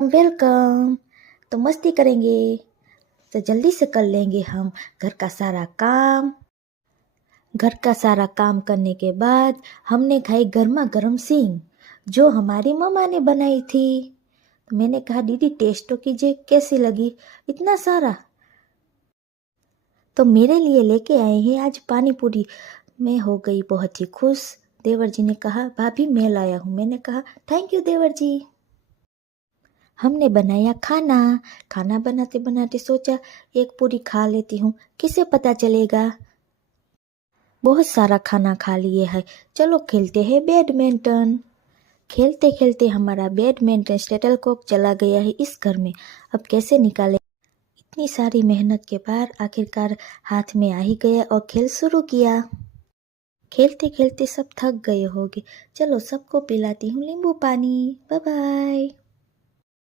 Welcome. तो मस्ती करेंगे, तो जल्दी से कर लेंगे हम घर का सारा काम। घर का सारा काम करने के बाद हमने खाई गर्मा गर्म सींग, जो हमारी मम्मा ने बनाई थी। तो मैंने कहा दीदी टेस्ट तो कीजिए, कैसी लगी। इतना सारा तो मेरे लिए लेके आए हैं आज पानी पूरी। मैं हो गई बहुत ही खुश। देवर जी ने कहा भाभी मैं लाया हूँ। मैंने कहा थैंक यू देवर जी। हमने बनाया खाना। खाना बनाते बनाते सोचा एक पूरी खा लेती हूँ, किसे पता चलेगा। बहुत सारा खाना खा लिए है, चलो खेलते हैं बैडमिंटन। खेलते खेलते हमारा बैडमिंटन शटलकॉक चला गया है इस घर में। अब कैसे निकाले। इतनी सारी मेहनत के बाद आखिरकार हाथ में आ ही गया और खेल शुरू किया। खेलते खेलते सब थक गए होंगे, चलो सबको पिलाती हूँ नींबू पानी। Bye bye.